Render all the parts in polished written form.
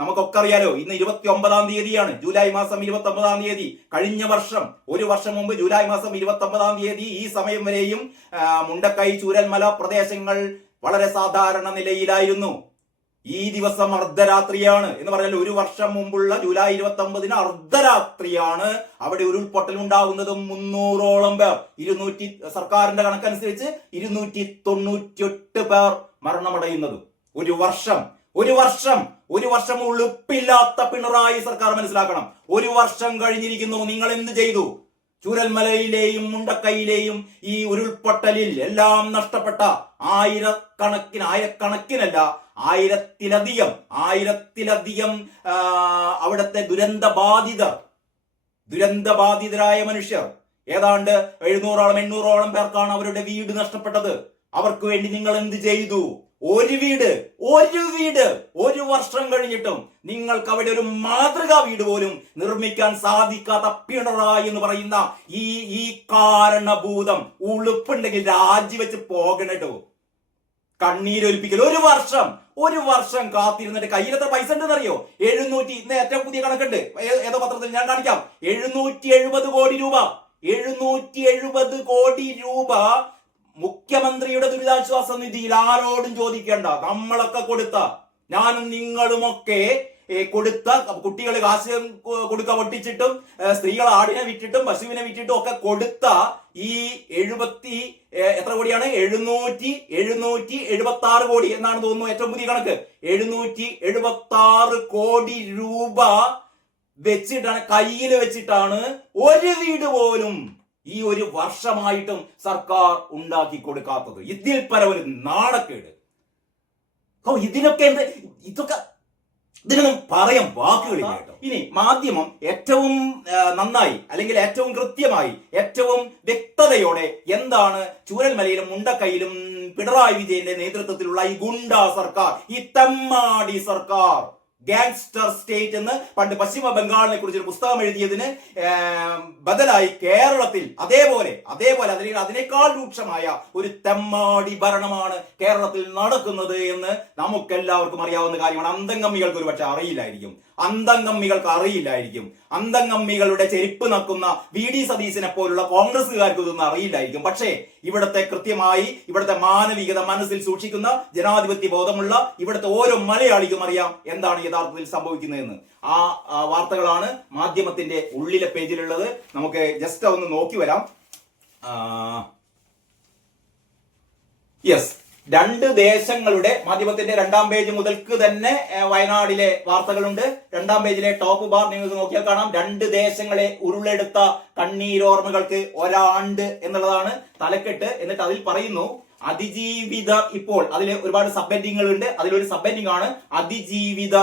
നമുക്കൊക്കെ അറിയാലോ, ഇന്ന് 29-ാം തീയതിയാണ്, ജൂലൈ മാസം 29-ാം തീയതി. കഴിഞ്ഞ വർഷം, ഒരു വർഷം മുമ്പ് ജൂലൈ മാസം 29-ാം തീയതി ഈ സമയം വരെയും മുണ്ടക്കൈ ചൂരൽമല പ്രദേശങ്ങൾ വളരെ സാധാരണ നിലയിലായിരുന്നു. ഈ ദിവസം അർദ്ധരാത്രിയാണ് എന്ന് പറഞ്ഞാൽ ഒരു വർഷം മുമ്പുള്ള ജൂലൈ 29-ന് അർദ്ധരാത്രിയാണ് അവിടെ ഉരുൾപൊട്ടൽ ഉണ്ടാകുന്നത്. 300ഓളം പേർ, സർക്കാരിന്റെ കണക്കനുസരിച്ച് 298 പേർ മരണമടയുന്നത്. ഒരു വർഷം ഉളുപ്പില്ലാത്ത പിണറായി സർക്കാർ മനസ്സിലാക്കണം. ഒരു വർഷം കഴിഞ്ഞിരിക്കുന്നു. നിങ്ങൾ എന്ത് ചെയ്തു? ചൂരൽമലയിലെയും മുണ്ടക്കൈയിലെയും ഈ ഉരുൾപൊട്ടലിൽ എല്ലാം നഷ്ടപ്പെട്ട ആയിരക്കണക്കിനല്ല, ആയിരത്തിലധികം അവിടുത്തെ ദുരന്തബാധിതരായ മനുഷ്യർ, ഏതാണ്ട് 700-800ഓളം പേർക്കാണ് അവരുടെ വീട് നഷ്ടപ്പെട്ടത്. അവർക്ക് വേണ്ടി നിങ്ങൾ എന്ത് ചെയ്തു? ഒരു വീട് ഒരു വർഷം കഴിഞ്ഞിട്ടും നിങ്ങൾക്ക് അവിടെ ഒരു മാതൃകാ വീട് പോലും നിർമ്മിക്കാൻ സാധിക്കാത്ത പിണറായി എന്ന് പറയുന്ന ഈ കാരണഭൂതം ഉളുപ്പുണ്ടെങ്കിൽ രാജിവെച്ച് പോകണട്ടോ. കണ്ണീരൊലിപ്പിക്കൽ. ഒരു വർഷം കാത്തിരുന്നിട്ട് കയ്യിൽ എത്ര പൈസ ഉണ്ടെന്ന് അറിയോ? 700, ഇന്ന് ഏറ്റവും പുതിയ കണക്കുണ്ട്, ഏതോ പത്രത്തിൽ ഞാൻ കാണിക്കാം. 770 കോടി രൂപ 770 കോടി രൂപ മുഖ്യമന്ത്രിയുടെ ദുരിതാശ്വാസ നിധിയിൽ ആരോടും ചോദിക്കേണ്ട, നമ്മളൊക്കെ കൊടുത്ത, ഞാനും നിങ്ങളുമൊക്കെ കൊടുത്ത, കുട്ടികൾ കാശ് കൊടുക്ക പൊട്ടിച്ചിട്ടും സ്ത്രീകൾ ആടിനെ വിറ്റിട്ടും പശുവിനെ വിറ്റിട്ടും ഒക്കെ കൊടുത്ത ഈ എത്ര കോടിയാണ്? 776 കോടി എന്നാണ് തോന്നുന്നു ഏറ്റവും പുതിയ കണക്ക്. 776 കോടി രൂപ വെച്ചിട്ടാണ്, കയ്യിൽ വെച്ചിട്ടാണ് ഒരു വീട് പോലും ഈ ഒരു വർഷമായിട്ടും സർക്കാർ ഉണ്ടാക്കി കൊടുക്കാത്തത്. ഇതിൽ പരമൊരു നാണക്കേട്. ഇതിനൊന്നും പറയാൻ വാക്കുകളില്ല കേട്ടോ. ഇനി മാധ്യമം ഏറ്റവും നന്നായി, അല്ലെങ്കിൽ ഏറ്റവും കൃത്യമായി, ഏറ്റവും വ്യക്തതയോടെ എന്താണ് ചൂരൽമലയിലും മുണ്ടക്കൈയിലും പിണറായി വിജയന്റെ നേതൃത്വത്തിലുള്ള ഈ ഗുണ്ടാ സർക്കാർ, ഈ തെമ്മാടി സർക്കാർ, ഗാങ്സ്റ്റർ സ്റ്റേറ്റ് എന്ന് പണ്ട് പശ്ചിമ ബംഗാളിനെ കുറിച്ച് ഒരു പുസ്തകം എഴുതിയതിന് ബദലായി കേരളത്തിൽ അതേപോലെ അതിനേക്കാൾ രൂക്ഷമായ ഒരു തെമ്മാടി ഭരണമാണ് കേരളത്തിൽ നടക്കുന്നത് എന്ന് നമുക്കെല്ലാവർക്കും അറിയാവുന്ന കാര്യമാണ്. അന്തംഗമ്മികൾക്ക് ഒരുപക്ഷെ അറിയില്ലായിരിക്കും. അന്തംഗമ്മികളുടെ ചെരുപ്പ് നക്കുന്ന VD സതീശനെ പോലുള്ള കോൺഗ്രസുകാർക്ക് ഇതൊന്നും അറിയില്ലായിരിക്കും. പക്ഷേ ഇവിടുത്തെ മാനവികത മനസ്സിൽ സൂക്ഷിക്കുന്ന, ജനാധിപത്യ ബോധമുള്ള ഇവിടുത്തെ ഓരോ മലയാളിക്കും അറിയാം എന്താണ് യഥാർത്ഥത്തിൽ സംഭവിക്കുന്നതെന്ന്. ആ വാർത്തകളാണ് മാധ്യമത്തിന്റെ ഉള്ളിലെ പേജിലുള്ളത്. നമുക്ക് ജസ്റ്റ് ഒന്ന് നോക്കി വരാം. യെസ്, 2 ദേശങ്ങളുടെ മാധ്യമത്തിന്റെ 2-ാം പേജ് മുതൽക്ക് തന്നെ വയനാടിലെ വാർത്തകളുണ്ട്. 2-ാം പേജിലെ ടോപ്പ് ബാർ നിങ്ങൾക്ക് നോക്കിയാൽ കാണാം. 2 ദേശങ്ങളെ ഉരുളെടുത്ത കണ്ണീരോർമ്മകൾക്ക് ഒരാണ്ട് എന്നുള്ളതാണ് തലക്കെട്ട്. എന്നിട്ട് അതിൽ പറയുന്നു അതിജീവിത ഇപ്പോൾ. അതിൽ ഒരുപാട് സബ് ഹെഡിങ്ങുകൾ ഉണ്ട്. അതിലൊരു സബ് ഹെഡിങ് ആണ് അതിജീവിത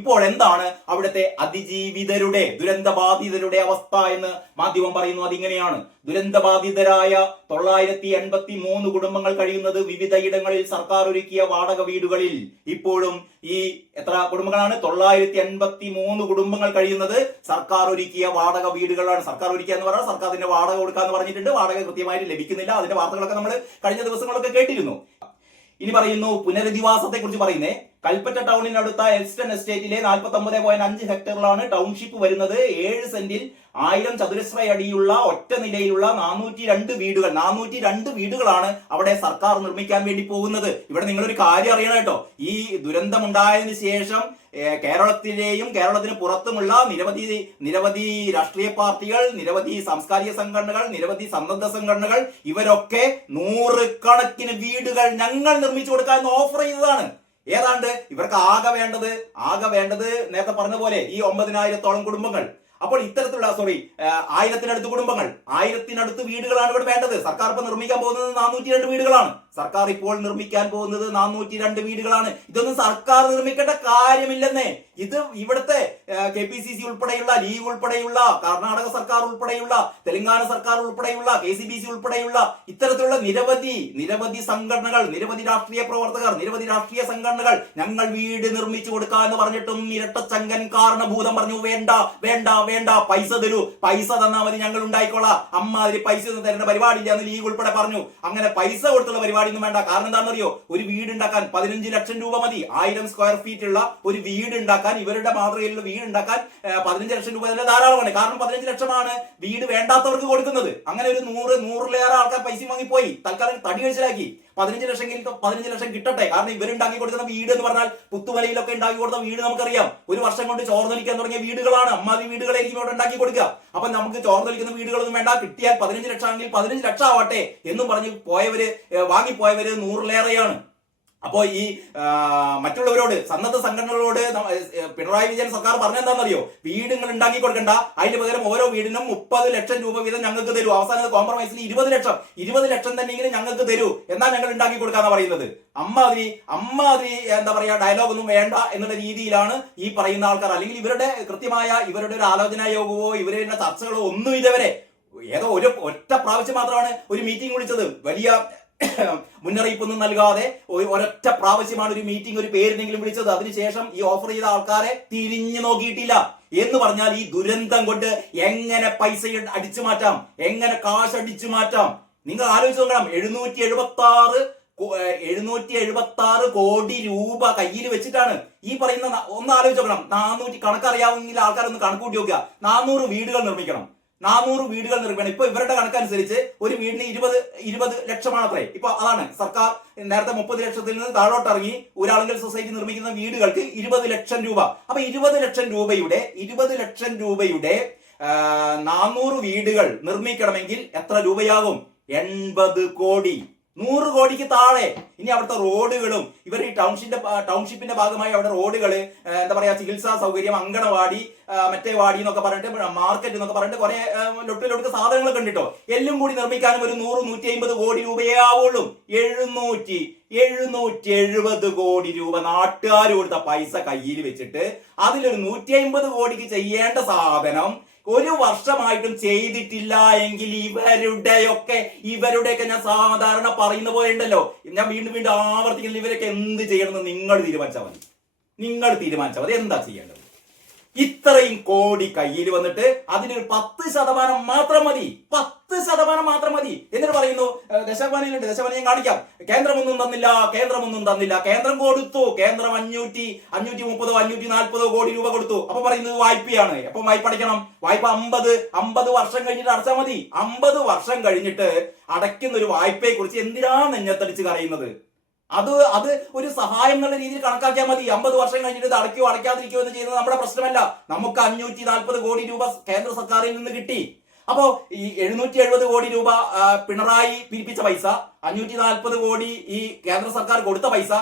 ഇപ്പോൾ എന്താണ് അവിടുത്തെ അതിജീവിതരുടെ, ദുരന്തബാധിതരുടെ അവസ്ഥ എന്ന് മാധ്യമം പറയുന്നു. അതിങ്ങനെയാണ്: ദുരന്തബാധിതരായ 983 കുടുംബങ്ങൾ കഴിയുന്നത് വിവിധയിടങ്ങളിൽ സർക്കാർ ഒരുക്കിയ വാടക വീടുകളിൽ. ഇപ്പോഴും ഈ എത്ര കുടുംബങ്ങളാണ്? 983 കുടുംബങ്ങൾ കഴിയുന്നത് സർക്കാർ ഒരുക്കിയ വാടക വീടുകളാണ്. സർക്കാർ ഒരുക്കുക എന്ന് പറഞ്ഞാൽ സർക്കാർ അതിന്റെ വാടക കൊടുക്കാന്ന് പറഞ്ഞിട്ടുണ്ട്. വാടക കൃത്യമായിട്ട് ലഭിക്കുന്നില്ല. അതിന്റെ വാർത്തകളൊക്കെ നമ്മൾ കഴിഞ്ഞ ദിവസങ്ങളൊക്കെ കേട്ടിരുന്നു. ഇനി പറയുന്നു പുനരധിവാസത്തെ കുറിച്ച് പറയുന്നേ. കൽപ്പറ്റ ടൗണിനടുത്ത എൽസ്റ്റൺ എസ്റ്റേറ്റിലെ 49.5 ഹെക്ടറിലാണ് ടൗൺഷിപ്പ് വരുന്നത്. 7 സെന്റിൽ 1000 ചതുരശ്ര അടിയുള്ള ഒറ്റ നിലയിലുള്ള 402 വീടുകളാണ് അവിടെ സർക്കാർ നിർമ്മിക്കാൻ വേണ്ടി പോകുന്നത്. ഇവിടെ നിങ്ങളൊരു കാര്യം അറിയണം കേട്ടോ. ഈ ദുരന്തമുണ്ടായതിനു ശേഷം കേരളത്തിലെയും കേരളത്തിന് പുറത്തുമുള്ള നിരവധി രാഷ്ട്രീയ പാർട്ടികൾ, നിരവധി സാംസ്കാരിക സംഘടനകൾ, നിരവധി സന്നദ്ധ സംഘടനകൾ, ഇവരൊക്കെ 100 കണക്കിന് വീടുകൾ ഞങ്ങൾ നിർമ്മിച്ചു കൊടുക്കാൻ ഓഫർ ചെയ്തതാണ്. ഏതാണ്ട് ഇവർക്ക് ആകെ വേണ്ടത് നേരത്തെ പറഞ്ഞ പോലെ ഈ 9000-ഓളം കുടുംബങ്ങൾ. അപ്പോൾ ഇത്തരത്തിലുള്ള 1000-നടുത്ത് കുടുംബങ്ങൾ, 1000-നടുത്ത് വീടുകളാണ് ഇവിടെ വേണ്ടത്. സർക്കാർ ഇപ്പോൾ നിർമ്മിക്കാൻ പോകുന്നത് 402 വീടുകളാണ്. സർക്കാർ ഇപ്പോൾ നിർമ്മിക്കാൻ പോകുന്നത് 402 വീടുകളാണ്. ഇതൊന്നും സർക്കാർ നിർമ്മിക്കേണ്ട കാര്യമില്ലെന്നേ. ഇത് ഇവിടുത്തെ KPCC ഉൾപ്പെടെയുള്ള, ലീഗ് ഉൾപ്പെടെയുള്ള, കർണാടക സർക്കാർ ഉൾപ്പെടെയുള്ള, തെലങ്കാന സർക്കാർ ഉൾപ്പെടെയുള്ള, KCBC ഉൾപ്പെടെയുള്ള ഇത്തരത്തിലുള്ള നിരവധി സംഘടനകൾ, നിരവധി രാഷ്ട്രീയ പ്രവർത്തകർ, നിരവധി രാഷ്ട്രീയ സംഘടനകൾ ഞങ്ങൾ വീട് നിർമ്മിച്ചു കൊടുക്കുക എന്ന് പറഞ്ഞിട്ടും ഇരട്ടച്ചങ്കൻ കാരണഭൂതം പറഞ്ഞു വേണ്ട പൈസ തരൂ, പൈസ തന്നാൽ മതി, ഞങ്ങൾ ഉണ്ടായിക്കോളാം, അമ്മാതിരി പൈസ ഒന്നും തരേണ്ട പരിപാടിയില്ല എന്ന് ലീഗ് ഉൾപ്പെടെ പറഞ്ഞു. അങ്ങനെ പൈസ കൊടുത്തുള്ള പരിപാടി പരിപാടിയൊന്നും വേണ്ട. കാരണം എന്താണെന്നറിയോ, ഒരു വീട് ഉണ്ടാക്കാൻ 15 ലക്ഷം രൂപ മതി. 1000 സ്ക്വയർ ഫീറ്റ് ഉള്ള ഒരു വീട് ഉണ്ടാക്കാൻ, ഇവരുടെ മാതൃകയിലുള്ള വീട് ഉണ്ടാക്കാൻ 15 ലക്ഷം രൂപ തന്നെ ധാരാളമാണ്. കാരണം 15 ലക്ഷമാണ് വീട് വേണ്ടാത്തവർക്ക് കൊടുക്കുന്നത്. അങ്ങനെ ഒരു 100-100-ലേറെ ആൾക്കാർ പൈസ വാങ്ങിപ്പോയി, തൽക്കാലം തടി കഴിച്ചിലാക്കി. 15 ലക്ഷം കിട്ടട്ടെ. കാരണം ഇവരുണ്ടാക്കി കൊടുക്കുന്ന വീട് എന്ന് പറഞ്ഞാൽ പുത്തുമലയിലൊക്കെ ഉണ്ടാക്കി കൊടുത്ത വീട് നമുക്കറിയാം, ഒരു വർഷം കൊണ്ട് ചോർന്നൊലിക്കാൻ തുടങ്ങിയ വീടുകളാണ്. അമ്മാതി വീടുകളായിരിക്കും ഇവിടെ ഉണ്ടാക്കി കൊടുക്കുക. അപ്പൊ നമുക്ക് ചോർന്നൊലിക്കുന്ന വീടുകളൊന്നും വേണ്ട, കിട്ടിയാൽ 15 ലക്ഷം ആണെങ്കിൽ 15 ലക്ഷം ആവട്ടെ എന്നും പറഞ്ഞ് വാങ്ങിപ്പോയവര് 100-ലേറെയാണ്. അപ്പോ ഈ മറ്റുള്ളവരോട്, സന്നദ്ധ സംഘടനകളോട് പിണറായി വിജയൻ സർക്കാർ പറഞ്ഞെന്താണെന്നറിയോ, വീടുകൾ ഉണ്ടാക്കി കൊടുക്കണ്ട, അതിന് പകരം ഓരോ വീടിനും 30 ലക്ഷം രൂപ വീതം ഞങ്ങൾക്ക് തരൂ. അവസാനത്തെ കോംപ്രമൈസിൽ 20 ലക്ഷം തന്നെ ഞങ്ങൾക്ക് തരൂ, എന്നാൽ ഞങ്ങൾ ഉണ്ടാക്കി കൊടുക്കാന്നാ പറയുന്നത്. അമ്മാതിരി എന്താ പറയാ, ഡയലോഗ് ഒന്നും വേണ്ട എന്നുള്ള രീതിയിലാണ് ഈ പറയുന്ന ആൾക്കാർ. അല്ലെങ്കിൽ ഇവരുടെ കൃത്യമായ ഇവരുടെ ഒരു ആലോചനാ യോഗമോ ഇവരുടെ ചർച്ചകളോ ഒന്നും ഇതുവരെ, ഏതോ ഒറ്റ പ്രാവശ്യം മാത്രമാണ് ഒരു മീറ്റിംഗ് വിളിച്ചത്. വലിയ മുന്നറിയിപ്പൊന്നും നൽകാതെ ഒരൊറ്റ പ്രാവശ്യമാണ് ഒരു മീറ്റിംഗ്, ഒരു പേരിനെങ്കിലും വിളിച്ചത്. അതിനുശേഷം ഈ ഓഫർ ചെയ്ത ആൾക്കാരെ തിരിഞ്ഞു നോക്കിയിട്ടില്ല. എന്ന് പറഞ്ഞാൽ ഈ ദുരന്തം കൊണ്ട് എങ്ങനെ പൈസ അടിച്ചു മാറ്റാം, എങ്ങനെ കാശ് അടിച്ചു മാറ്റാം, നിങ്ങൾ ആലോചിച്ച് നോക്കണം. 776 കോടി രൂപ കയ്യിൽ വെച്ചിട്ടാണ് ഈ പറയുന്ന, ഒന്ന് ആലോചിച്ച് നോക്കണം. 400 കണക്കറിയാവുന്ന ആൾക്കാരൊന്ന് കണക്ക് കൂട്ടി നോക്കുക. 400 വീടുകൾ നിർമ്മിക്കണം. ഇപ്പൊ ഇവരുടെ കണക്കനുസരിച്ച് ഒരു വീടിന് 20 ലക്ഷമാണ് അത്രേ. ഇപ്പൊ അതാണ് സർക്കാർ നേരത്തെ 30 ലക്ഷത്തിൽ നിന്ന് താഴോട്ട് ഇറങ്ങി ഊരാളുങ്കൽ സൊസൈറ്റി നിർമ്മിക്കുന്ന വീടുകൾക്ക് 20 ലക്ഷം രൂപ. അപ്പൊ 20 ലക്ഷം രൂപയുടെ 400 വീടുകൾ നിർമ്മിക്കണമെങ്കിൽ എത്ര രൂപയാകും? 80 കോടി. 100 കോടിക്ക് താഴെ. ഇനി അവിടുത്തെ റോഡുകളും, ഇവർ ഈ ടൗൺഷിപ്പിന്റെ ഭാഗമായി അവിടെ റോഡുകള്, എന്താ പറയാ, ചികിത്സാ സൗകര്യം, അങ്കണവാടി, മറ്റേ വാടി എന്നൊക്കെ പറഞ്ഞിട്ട്, മാർക്കറ്റ് എന്നൊക്കെ പറഞ്ഞിട്ട് കുറെ ലൊട്ടിലൊടുക്ക് സാധനങ്ങളൊക്കെ ഉണ്ട് കേട്ടോ. എല്ലാം കൂടി നിർമ്മിക്കാനും ഒരു 100-150 കോടി രൂപയേ ആവുള്ളൂ. 770 കോടി രൂപ നാട്ടുകാർ കൊടുത്ത പൈസ കയ്യിൽ വെച്ചിട്ട് അതിലൊരു 150 കോടിക്ക് ചെയ്യേണ്ട സാധനം ഒരു വർഷമായിട്ടും ചെയ്തിട്ടില്ല എങ്കിൽ ഇവരുടെയൊക്കെ ഞാൻ സാധാരണ പറയുന്ന പോലെ ഉണ്ടല്ലോ, ഞാൻ വീണ്ടും ആവർത്തിക്കുന്നത്, ഇവരൊക്കെ എന്ത് ചെയ്യണമെന്ന് നിങ്ങൾ തീരുമാനിച്ചാൽ മതി. എന്താ ചെയ്യേണ്ടത്? ഇത്രയും കോടി കയ്യിൽ വന്നിട്ട് അതിനൊരു 10% മാത്രം മതി. 10% മാത്രം മതി എന്നിട്ട് പറയുന്നു ദശാപാനിയിലുണ്ട്. ദശാപാനി കാണിക്കാം. കേന്ദ്രമൊന്നും തന്നില്ല. കേന്ദ്രം കൊടുത്തു. കേന്ദ്രം 530-540 കോടി രൂപ കൊടുത്തു. അപ്പൊ പറയുന്നത് വായ്പയാണ്. അപ്പൊ വായ്പ അടയ്ക്കണം. വായ്പ 50 വർഷം കഴിഞ്ഞിട്ട് അടച്ചാൽ മതി. 50 വർഷം കഴിഞ്ഞിട്ട് അടയ്ക്കുന്ന ഒരു വായ്പയെ കുറിച്ച് എന്തിനാ നെഞ്ഞത്തടിച്ച് കരയുന്നത്? അത് ഒരു സഹായം എന്നുള്ള രീതിയിൽ കണക്കാക്കിയാൽ മതി. 50 വർഷം കഴിഞ്ഞിട്ട് ഇത് അടയ്ക്കോ അടയ്ക്കാതിരിക്കോ എന്ന് ചെയ്യുന്നത് നമ്മുടെ പ്രശ്നമല്ല. നമുക്ക് 540 കോടി രൂപ കേന്ദ്ര സർക്കാരിൽ നിന്ന് കിട്ടി. അപ്പോ ഈ 770 കോടി രൂപ പിണറായി പിരിപ്പിച്ച പൈസ, 540 കോടി ഈ കേന്ദ്ര സർക്കാർ കൊടുത്ത പൈസ,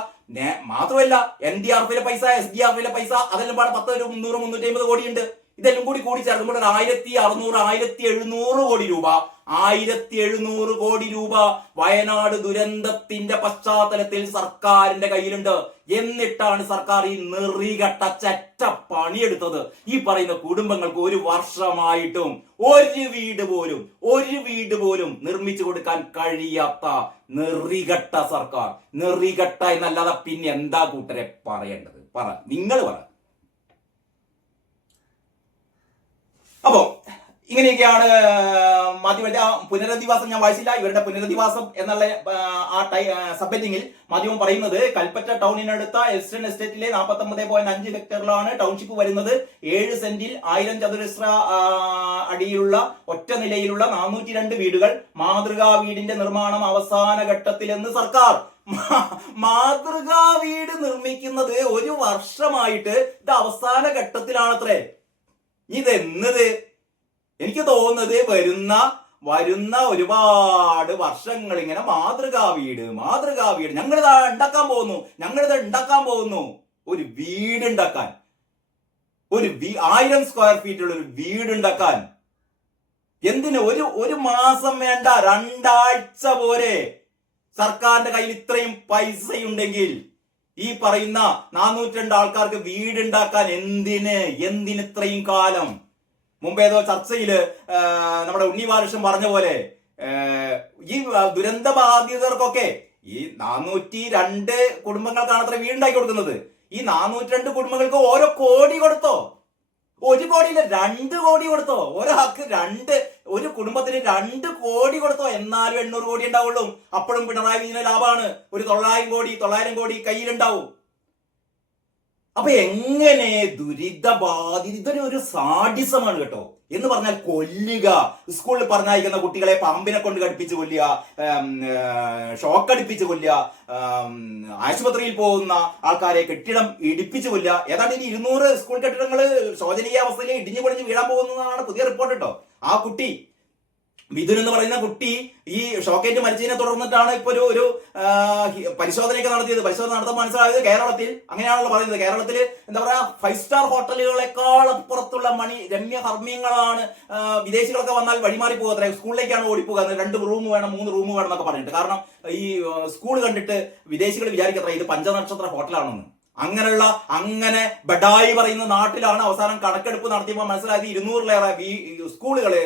മാത്രമല്ല NDRFിലെ പൈസ, SDRFിലെ പൈസ, അതെല്ലാം പാടെ 300-350 കോടി ഉണ്ട്. ഇതെല്ലാം കൂടി ചേർക്കുമ്പോൾ 1700 കോടി രൂപ 1700 കോടി രൂപ വയനാട് ദുരന്തത്തിന്റെ പശ്ചാത്തലത്തിൽ സർക്കാരിന്റെ കയ്യിലുണ്ട്. എന്നിട്ടാണ് സർക്കാർ ഈ നെറികെട്ട ചെറ്റ പണിയെടുത്തത്. ഈ പറയുന്ന കുടുംബങ്ങൾക്ക് ഒരു വർഷമായിട്ടും ഒരു വീട് പോലും നിർമ്മിച്ചു കൊടുക്കാൻ കഴിയാത്ത നെറികെട്ട സർക്കാർ. നെറികെട്ട എന്നല്ലാതെ പിന്നെ എന്താ കൂട്ടരെ പറയേണ്ടത്? നിങ്ങൾ പറ. അപ്പോ ഇങ്ങനെയൊക്കെയാണ് മാധ്യമത്തിന്റെ പുനരധിവാസം. ഞാൻ വായിച്ചില്ല ഇവരുടെ പുനരധിവാസം എന്നുള്ള ആ സബ്ഹെഡിങ്ങിൽ മാധ്യമം പറയുന്നത്, കൽപ്പറ്റ ടൗണിനടുത്ത എസ്റ്റേൺ എസ്റ്റേറ്റിലെ 49.5 ഹെക്ടറിലാണ് ടൗൺഷിപ്പ് വരുന്നത്. 7 സെന്റിൽ 1000 ചതുരശ്ര അടിയിലുള്ള ഒറ്റ നിലയിലുള്ള 402 വീടുകൾ. മാതൃകാ വീടിന്റെ നിർമ്മാണം അവസാന ഘട്ടത്തിലെന്ന് സർക്കാർ. മാതൃകാ വീട് നിർമ്മിക്കുന്നത് ഒരു വർഷമായിട്ട് ഇത് അവസാന ഘട്ടത്തിലാണത്രേ. ഇതെന്നത് എനിക്ക് തോന്നുന്നത് വരുന്ന ഒരുപാട് വർഷങ്ങൾ ഇങ്ങനെ മാതൃകാ വീട് ഞങ്ങളിത് ഉണ്ടാക്കാൻ പോകുന്നു. ഒരു വീടുണ്ടാക്കാൻ, 1000 സ്ക്വയർ ഫീറ്റുള്ള ഒരു വീടുണ്ടാക്കാൻ എന്തിന് ഒരു മാസം വേണ്ട, 2 ആഴ്ച പോരെ. സർക്കാരിന്റെ കയ്യിൽ ഇത്രയും പൈസയുണ്ടെങ്കിൽ ഈ പറയുന്ന 402 ആൾക്കാർക്ക് വീടുണ്ടാക്കാൻ എന്തിന് ഇത്രയും കാലം? മുമ്പേതോ ചർച്ചയില് നമ്മുടെ ഉണ്ണി ബാലകൃഷ്ണൻ പറഞ്ഞ പോലെ ഈ ദുരന്ത ബാധിതർക്കൊക്കെ ഈ 402 കുടുംബങ്ങൾക്കാണ് അത്ര വീടുണ്ടാക്കി കൊടുക്കുന്നത്. ഈ 402 കുടുംബങ്ങൾക്ക് ഓരോ കോടി കൊടുത്തോ. 1 കോടിയില്ല 2 കോടി കൊടുത്തോ, ഒരാൾക്ക് ഒരു കുടുംബത്തിന് 2 കോടി കൊടുത്തോ, എന്നാലും 800 കോടി ഉണ്ടാവുള്ളൂ. അപ്പോഴും പിണറായി വിജയന് ലാഭമാണ്. ഒരു 900 കോടി കയ്യിലുണ്ടാവും. അപ്പൊ എങ്ങനെ ദുരിതബാധിത, ഇതൊരു സാഡിസമാണ് കേട്ടോ. എന്ന് പറഞ്ഞാൽ കൊല്ലുക, സ്കൂളിൽ പറഞ്ഞയക്കുന്ന കുട്ടികളെ പാമ്പിനെ കൊണ്ട് കടിപ്പിച്ച് കൊല്ലുക, ഷോക്കടിപ്പിച്ച് കൊല്ലുക, ആശുപത്രിയിൽ പോകുന്ന ആൾക്കാരെ കെട്ടിടം ഇടിപ്പിച്ച് കൊല്ലുക. ഏതാണ്ട് ഇനി 200 സ്കൂൾ കെട്ടിടങ്ങൾ ശോചനീയ അവസ്ഥയിൽ ഇടിഞ്ഞു പൊളിഞ്ഞ് വീഴാൻ പോകുന്നതാണ് പുതിയ റിപ്പോർട്ട് കേട്ടോ. ആ കുട്ടി മിഥുൻ എന്ന് പറയുന്ന കുട്ടി ഈ ഷോക്കേറ്റ് മരിച്ചതിനെ തുടർന്നിട്ടാണ് ഇപ്പൊ ഒരു പരിശോധനയൊക്കെ നടത്തിയത്. പരിശോധന നടത്താൻ മനസ്സിലായത് കേരളത്തിൽ, അങ്ങനെയാണല്ലോ പറയുന്നത്, കേരളത്തിൽ എന്താ പറയാ 5 സ്റ്റാർ ഹോട്ടലുകളെക്കാൾ അപ്പുറത്തുള്ള രമ്യകർമ്മ്യങ്ങളാണ്. വിദേശികളൊക്കെ വന്നാൽ വഴിമാറി പോകുക, സ്കൂളിലേക്കാണ് ഓടിപ്പോകുക, 2 റൂം വേണം 3 റൂം വേണം എന്നൊക്കെ പറഞ്ഞിട്ട്. കാരണം ഈ സ്കൂൾ കണ്ടിട്ട് വിദേശികൾ വിചാരിക്കത്ര ഇത് പഞ്ചനക്ഷത്ര ഹോട്ടലാണെന്ന്. അങ്ങനെ ബഡായി പറയുന്ന നാട്ടിലാണ് അവസാനം കണക്കെടുപ്പ് നടത്തിയപ്പോൾ മനസ്സിലായത് 200-ലേറെ സ്കൂളുകള്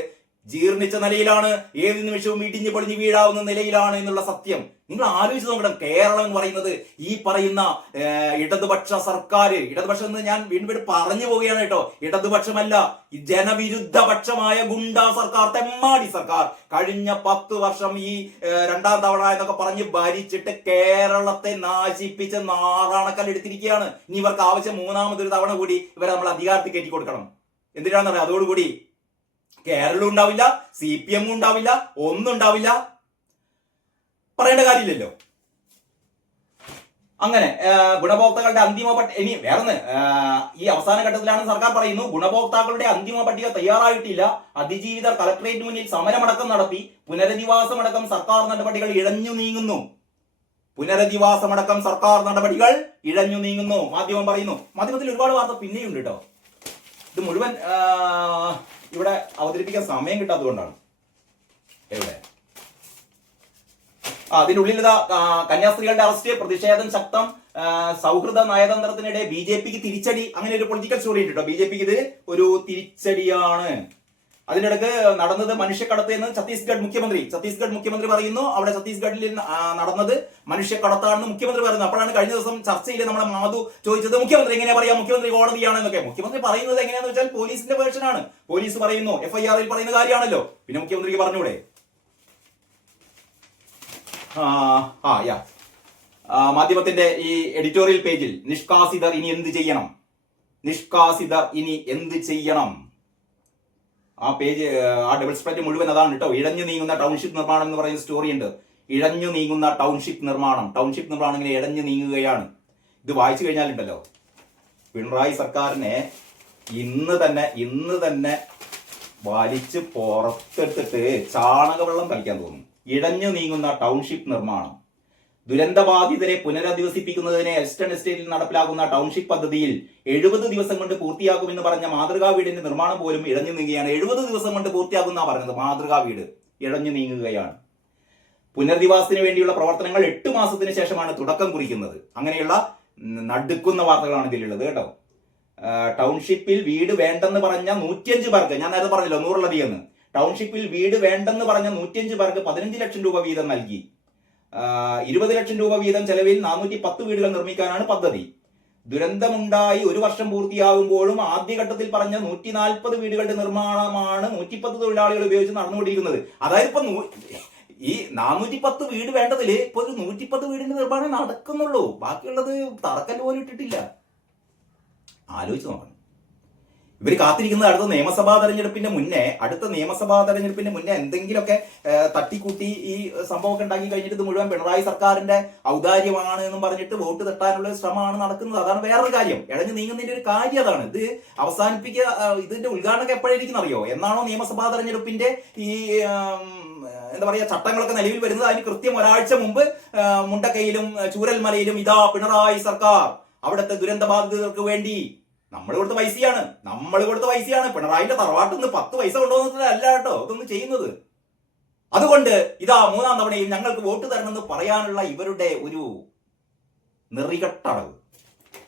ജീർണിച്ച നിലയിലാണ്, ഏത് നിമിഷവും ഇടിഞ്ഞു പൊളിഞ്ഞു വീഴാവുന്ന നിലയിലാണ് എന്നുള്ള സത്യം നിങ്ങൾ ആലോചിച്ച് നോക്കണം. കേരളം എന്ന് പറയുന്നത് ഈ പറയുന്ന ഇടതുപക്ഷ സർക്കാർ, ഇടതുപക്ഷം എന്ന് ഞാൻ വീണ്ടും പറഞ്ഞു പോവുകയാണ് കേട്ടോ, ഇടതുപക്ഷമല്ല, ജനവിരുദ്ധ പക്ഷമായ ഗുണ്ടാ സർക്കാർ, തെമ്മാടി സർക്കാർ കഴിഞ്ഞ 10 വർഷം ഈ 2ാം തവണ എന്നൊക്കെ പറഞ്ഞ് ഭരിച്ചിട്ട് കേരളത്തെ നാശിപ്പിച്ച് നാറാണക്കല്ലെടുത്തിരിക്കുകയാണ്. ഇനി ഇവർക്ക് ആവശ്യം 3ാമതൊരു തവണ കൂടി ഇവരെ നമ്മൾ അധികാരത്തിൽ കയറ്റി കൊടുക്കണം. എന്തിനാണെന്ന് പറയാം, അതോടുകൂടി കേരളം ഉണ്ടാവില്ല, CPM ഉണ്ടാവില്ല, ഒന്നും ഉണ്ടാവില്ല, പറയേണ്ട കാര്യമില്ലല്ലോ. അങ്ങനെ ഗുണഭോക്താക്കളുടെ അന്തിമ പട്ടിക ഇനി വേറൊന്ന്, ഈ അവസാന ഘട്ടത്തിലാണ് സർക്കാർ പറയുന്നു ഗുണഭോക്താക്കളുടെ അന്തിമ പട്ടിക തയ്യാറായിട്ടില്ല, അതിജീവിതർ കളക്ടറേറ്റ് മുന്നിൽ സമരമടക്കം നടത്തി, പുനരധിവാസമടക്കം സർക്കാർ നടപടികൾ ഇഴഞ്ഞു നീങ്ങുന്നു. പുനരധിവാസമടക്കം സർക്കാർ നടപടികൾ ഇഴഞ്ഞു നീങ്ങുന്നു മാധ്യമം പറയുന്നു. മാധ്യമത്തിൽ ഒരുപാട് വാർത്ത പിന്നെയുണ്ട് കേട്ടോ. ഇത് മുഴുവൻ ഇവിടെ അവതരിപ്പിക്കാൻ സമയം കിട്ടാത്തതുകൊണ്ടാണ്. എവിടെ അതിനുള്ളിൽ ഇതാ കന്യാസ്ത്രീകളുടെ അറസ്റ്റ്, പ്രതിഷേധം ശക്തം, സൗഹൃദ നയതന്ത്രത്തിനിടെ BJPക്ക് തിരിച്ചടി, അങ്ങനെ ഒരു പൊളിറ്റിക്കൽ സ്റ്റോറി ഉണ്ട് കേട്ടോ. BJPക്ക് ഇത് ഒരു തിരിച്ചടിയാണ്. അതിന്റെ ഇടക്ക് നടന്നത് മനുഷ്യക്കടത്ത് എന്ന് ഛത്തീസ്ഗഡ് മുഖ്യമന്ത്രി പറയുന്നു. അവിടെ ഛത്തീസ്ഗഡിൽ നടന്നത് മനുഷ്യക്കടത്താണെന്ന് മുഖ്യമന്ത്രി പറയുന്നു. അപ്പോഴാണ് കഴിഞ്ഞ ദിവസം ചർച്ചയിൽ നമ്മുടെ മാധു ചോദിച്ചത്, മുഖ്യമന്ത്രി എങ്ങനെ പറയാം, മുഖ്യമന്ത്രി കോടതിയാണെന്നൊക്കെ. മുഖ്യമന്ത്രി പറയുന്നത് എങ്ങനെയാന്ന് വെച്ചാൽ പോലീസിന്റെ വേർഷനാണ്, പോലീസ് പറയുന്നു, FIR-ൽ പറയുന്ന കാര്യമാണല്ലോ, പിന്നെ മുഖ്യമന്ത്രിക്ക് പറഞ്ഞൂടെ? മാധ്യമത്തിന്റെ ഈ എഡിറ്റോറിയൽ പേജിൽ നിഷ്കാസിതർ ഇനി എന്ത് ചെയ്യണം, ആ പേജ്, ആ ഡബിൾ സ്പ്രെഡ് മുഴുവൻ അതാണ് കേട്ടോ. ഇഴഞ്ഞു നീങ്ങുന്ന ടൗൺഷിപ്പ് നിർമ്മാണം എന്ന് പറയുന്ന സ്റ്റോറി ഉണ്ട്. ഇഴഞ്ഞു നീങ്ങുന്ന ടൗൺഷിപ്പ് നിർമ്മാണം ഇങ്ങനെ ഇഴഞ്ഞു നീങ്ങുകയാണ്. ഇത് വായിച്ചു കഴിഞ്ഞാലുണ്ടല്ലോ, പിണറായി സർക്കാരിനെ ഇന്ന് തന്നെ വലിച്ച് പുറത്തെടുത്തിട്ട് ചാണകവെള്ളം കളിക്കാൻ തോന്നും. ഇഴഞ്ഞു നീങ്ങുന്ന ടൗൺഷിപ്പ് നിർമ്മാണം, ദുരന്തബാധിതരെ പുനരധിവസിപ്പിക്കുന്നതിന് എൽസ്റ്റൺ എസ്റ്റേറ്റിൽ നടപ്പിലാക്കുന്ന ടൗൺഷിപ്പ് പദ്ധതിയിൽ 70 ദിവസം കൊണ്ട് പൂർത്തിയാക്കുമെന്ന് പറഞ്ഞ മാതൃകാ വീടിന്റെ നിർമ്മാണം പോലും ഇഴഞ്ഞു നീങ്ങുകയാണ്. 70 ദിവസം കൊണ്ട് പൂർത്തിയാക്കുന്ന പറഞ്ഞത്, മാതൃകാ വീട് ഇഴഞ്ഞു നീങ്ങുകയാണ്. പുനരധിവാസത്തിന് വേണ്ടിയുള്ള പ്രവർത്തനങ്ങൾ 8 മാസത്തിന് ശേഷമാണ് തുടക്കം കുറിക്കുന്നത്. അങ്ങനെയുള്ള നടുക്കുന്ന വാർത്തകളാണ് ഇതിലുള്ളത് കേട്ടോ. ടൗൺഷിപ്പിൽ വീട് വേണ്ടെന്ന് പറഞ്ഞ 105 പേർക്ക്, ഞാൻ നേരത്തെ പറഞ്ഞല്ലോ 100-ലധികം, ടൗൺഷിപ്പിൽ വീട് വേണ്ടെന്ന് പറഞ്ഞ 105 പേർക്ക് 15 ലക്ഷം രൂപ വീതം നൽകി. 20 ലക്ഷം രൂപ വീതം ചെലവിൽ 410 വീടുകൾ നിർമ്മിക്കാനാണ് പദ്ധതി. ദുരന്തമുണ്ടായി 1 വർഷം പൂർത്തിയാകുമ്പോഴും ആദ്യഘട്ടത്തിൽ പറഞ്ഞ 140 വീടുകളുടെ നിർമ്മാണമാണ് 110 തൊഴിലാളികൾ ഉപയോഗിച്ച് നടന്നുകൊണ്ടിരിക്കുന്നത്. അതായത് ഇപ്പൊ ഈ 410 വീട് വേണ്ടതില് ഇപ്പൊ ഒരു 110 വീടിന്റെ നിർമ്മാണം നടക്കുന്നുള്ളൂ. ബാക്കിയുള്ളത് തറക്കല്ല് പോലും ഇട്ടിട്ടില്ല. ആലോചിച്ച് നോക്കണം. ഇവർ കാത്തിരിക്കുന്നത് അടുത്ത നിയമസഭാ തെരഞ്ഞെടുപ്പിന്റെ മുന്നേ എന്തെങ്കിലുമൊക്കെ തട്ടിക്കൂട്ടി ഈ സംഭവമൊക്കെ ഉണ്ടാക്കി കഴിഞ്ഞിട്ട് ഇത് മുഴുവൻ പിണറായി സർക്കാരിന്റെ ഔദാര്യമാണ് എന്നും പറഞ്ഞിട്ട് വോട്ട് തട്ടാനുള്ള ശ്രമമാണ് നടക്കുന്നത്. അതാണ് വേറൊരു കാര്യം. ഇഴഞ്ഞു നീങ്ങുന്നതിന്റെ ഒരു കാര്യം അതാണ്. ഇത് അവസാനിപ്പിക്കുക, ഇതിന്റെ ഉദ്ഘാടനം എപ്പോഴായിരിക്കും അറിയോ? എന്നാണോ നിയമസഭാ തെരഞ്ഞെടുപ്പിന്റെ ഈ എന്താ പറയാ ചട്ടങ്ങളൊക്കെ നിലവിൽ വരുന്നത്, അതിന് കൃത്യം ഒരാഴ്ച മുമ്പ് മുണ്ടക്കയിലും ചൂരൽമലയിലും ഇതാ പിണറായി സർക്കാർ അവിടുത്തെ ദുരന്തബാധിതർക്ക് വേണ്ടി നമ്മൾ കൊടുത്ത പൈസയാണ്. പിണറായിന്റെ തറവാട്ടിൽ നിന്ന് 10 പൈസ കൊണ്ടുവന്നിട്ടല്ല കേട്ടോ ഇതൊന്നും ചെയ്യുന്നത്. അതുകൊണ്ട് ഇതാ 3ാം തവണയും ഞങ്ങൾക്ക് വോട്ട് തരണമെന്ന് പറയാനുള്ള ഇവരുടെ ഒരു നെറികെട്ടടവ്